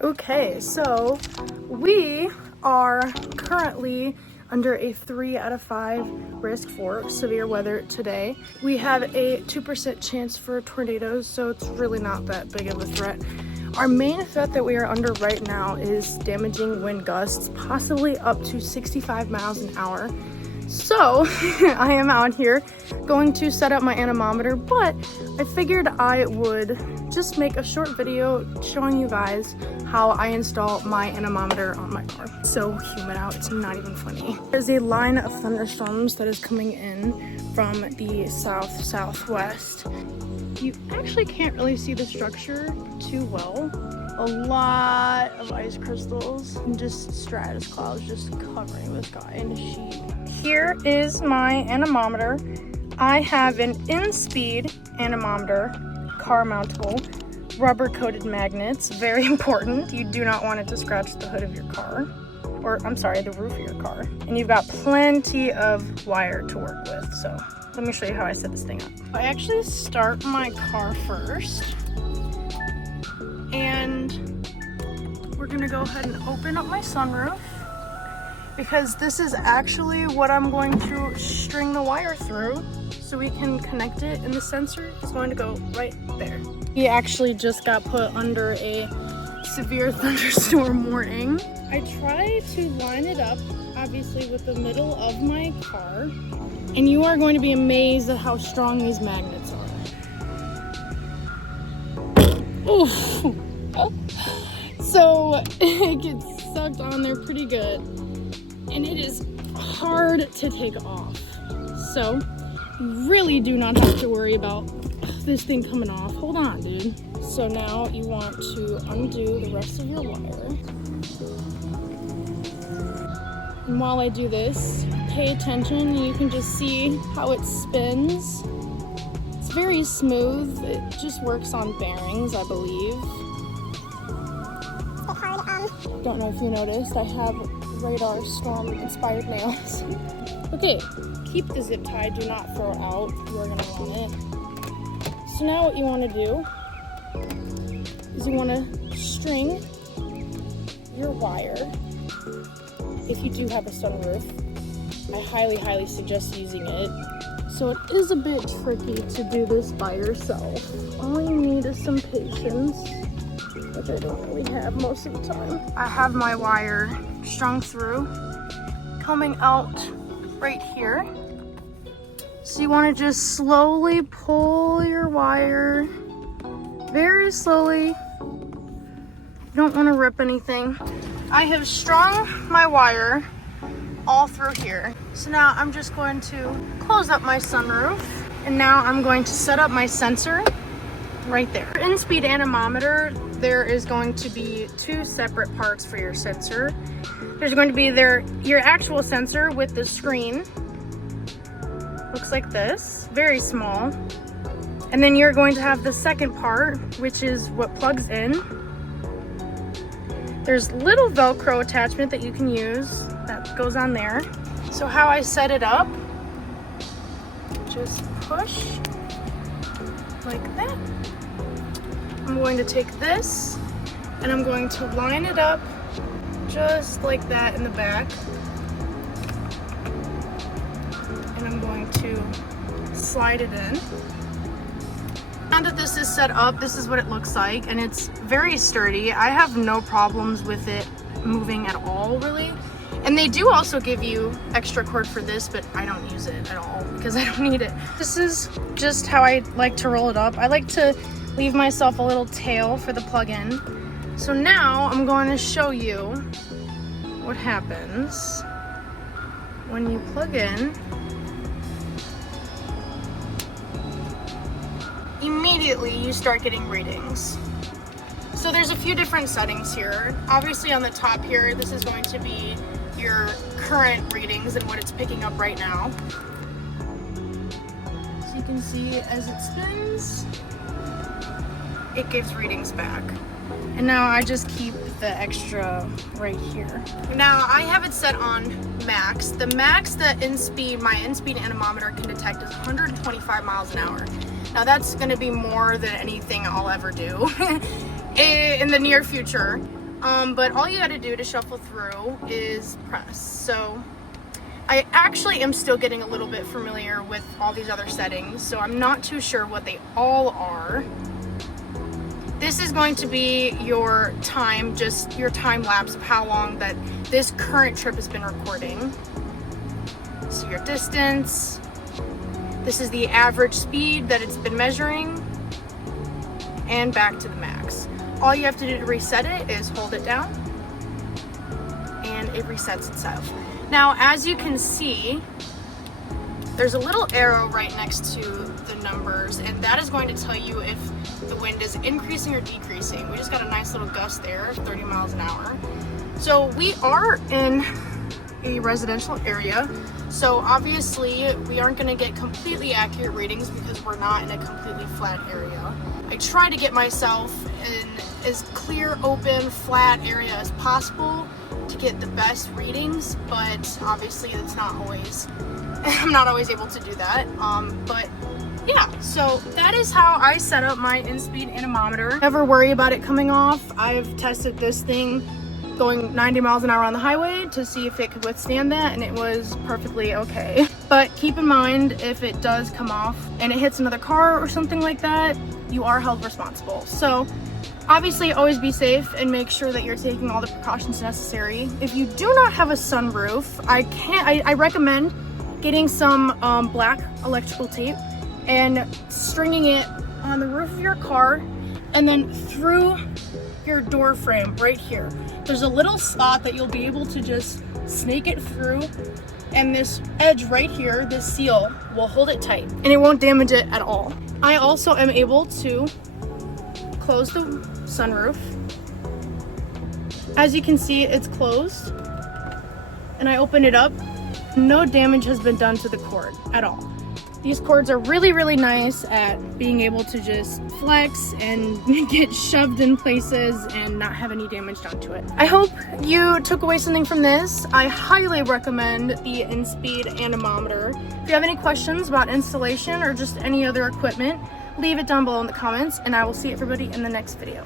Okay, so we are currently under a 3 out of 5 risk for severe weather today. We have a 2% chance for tornadoes, so it's really not that big of a threat. Our main threat that we are under right now is damaging wind gusts, possibly up to 65 miles an hour. So I am out here going to set up my anemometer, but I figured I would just make a short video showing you guys how I install my anemometer on my car. It's so humid out, it's not even funny. There's a line of thunderstorms that is coming in from the southwest. You actually can't really see the structure too well. A lot of ice crystals and just stratus clouds just covering the sky in a sheet. Here is my anemometer. I have an Inspeed Anemometer, car mountable, rubber coated magnets, very important. You do not want it to scratch the hood of your car, or I'm sorry, the roof of your car. And you've got plenty of wire to work with. So let me show you how I set this thing up. I actually start my car first, and we're gonna go ahead and open up my sunroof, because this is actually what I'm going to string the wire through so we can connect it, and the sensor is going to go right there. He actually just got put under a severe thunderstorm warning. I try to line it up, obviously, with the middle of my car, and you are going to be amazed at how strong these magnets are. Oof. So it gets sucked on there pretty good, and it is hard to take off. So you really do not have to worry about this thing coming off. Hold on, dude. So now you want to undo the rest of your wire. And while I do this, pay attention. You can just see how it spins. It's very smooth. It just works on bearings, I believe. Don't know if you noticed, I have radar storm inspired nails. Okay, keep the zip tie, do not throw it out. You are going to want it. So now what you want to do is you want to string your wire. If you do have a sunroof, I highly suggest using it. So it is a bit tricky to do this by yourself. All you need is some patience, which I don't really have most of the time. I have my wire strung through, coming out right here. So you want to just slowly pull your wire, very slowly. You don't want to rip anything. I have strung my wire all through here. So now I'm just going to close up my sunroof, and now I'm going to set up my sensor right there. For Inspeed Anemometer, there is going to be 2 separate parts for your sensor. There's going to be your actual sensor with the screen. Looks like this, very small. And then you're going to have the second part, which is what plugs in. There's little Velcro attachment that you can use that goes on there. So how I set it up, just push like that. I'm going to take this and I'm going to line it up just like that in the back. And I'm going to slide it in. Now that this is set up, this is what it looks like, and it's very sturdy. I have no problems with it moving at all, really. And they do also give you extra cord for this, but I don't use it at all because I don't need it. This is just how I like to roll it up. I like to leave myself a little tail for the plug-in. So now I'm going to show you what happens when you plug in. Immediately you start getting readings. So there's a few different settings here. Obviously on the top here, this is going to be your current readings and what it's picking up right now. So you can see as it spins, it gives readings back. And now I just keep the extra right here. Now I have it set on max. The max that my Inspeed Anemometer can detect is 125 miles an hour. Now that's gonna be more than anything I'll ever do in the near future. But all you got to do to shuffle through is press. So I actually am still getting a little bit familiar with all these other settings, so I'm not too sure what they all are. This is going to be your time, just your time lapse of how long that this current trip has been recording. So your distance, this is the average speed that it's been measuring, and back to the max. All you have to do to reset it is hold it down, and it resets itself. Now, as you can see, there's a little arrow right next to the numbers, and that is going to tell you if the wind is increasing or decreasing. We just got a nice little gust there, 30 miles an hour. So we are in a residential area, so obviously we aren't going to get completely accurate readings because we're not in a completely flat area. I try to get myself in as clear, open, flat area as possible to get the best readings, but obviously it's not always, I'm not always able to do that. But yeah, so that is how I set up my Inspeed Anemometer. Never worry about it coming off. I've tested this thing going 90 miles an hour on the highway to see if it could withstand that, and it was perfectly okay. But keep in mind, if it does come off and it hits another car or something like that, you are held responsible. So obviously always be safe and make sure that you're taking all the precautions necessary. If you do not have a sunroof, I recommend getting some black electrical tape and stringing it on the roof of your car and then through your door frame right here. There's a little slot that you'll be able to just snake it through, and this edge right here, this seal, will hold it tight and it won't damage it at all. I also am able to close the sunroof. As you can see, it's closed, and I open it up. No damage has been done to the cord at all. These cords are really, really nice at being able to just flex and get shoved in places and not have any damage done to it. I hope you took away something from this. I highly recommend the Inspeed Anemometer. If you have any questions about installation or just any other equipment, leave it down below in the comments, and I will see everybody in the next video.